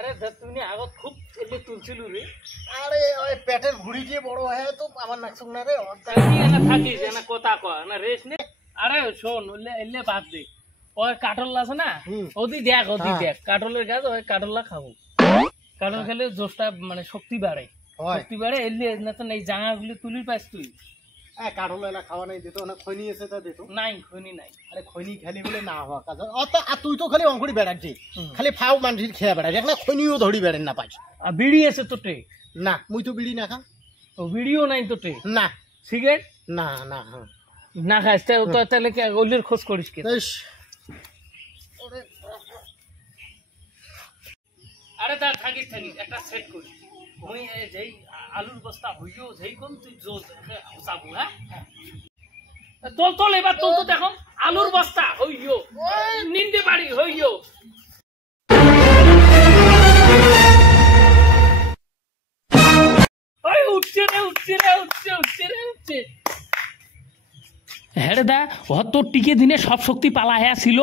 আরে তুমি আগত খুব এলে তুলছিল রে। আরে ওই পেটের ভুড়ি দিয়ে বড় হয় তো আমার নাকসুক না রে। থাকিস না কথা কয় না রেস নে। আরে শোন এলে বাদ দে। ওই কাটল আছে না ওদি দেখ কাটলের গাছ ওই কাটলা খাবো। কাটল খেলে জোশটা মানে শক্তি বাড়ে। শক্তি বাড়ে এলে না তো এই জাঙাগুলি তুলি পাইস তুই। কাটল এলা খাওয়া নাই দিত না খৈনি আছে তা দিত নাই খৈনি নাই। আরে খৈনি খালি বলে না হওয়া কাজ তুই তো খালি অঙ্কুরি বেড়াচ্ছি খালি ফাও মানুষের খেয়া বেড়াচ্ছি না খৈনিও ধরি বেড়েন না পাইছ। আর বিড়ি আছে তোটে? না মুই তো বিড়ি না খা। ও বিড়িও নাই তোটে? না। সিগারেট? না না না খাইস তাহলে ওলির খোঁজ করিস কে? আরে তা থাকিস একটা সেট করি মুই যেই আলুর বস্তা হইও যেই কোন তুই যাবো। হ্যাঁ তোল এবার তোল তো দেখো আলুর বস্তা হইও নিন্দে বাড়ি হইও। উঠছে হ্যাঁ দা তোর টিকে দিনে সব শক্তি পালা হ্যাঁ ছিল।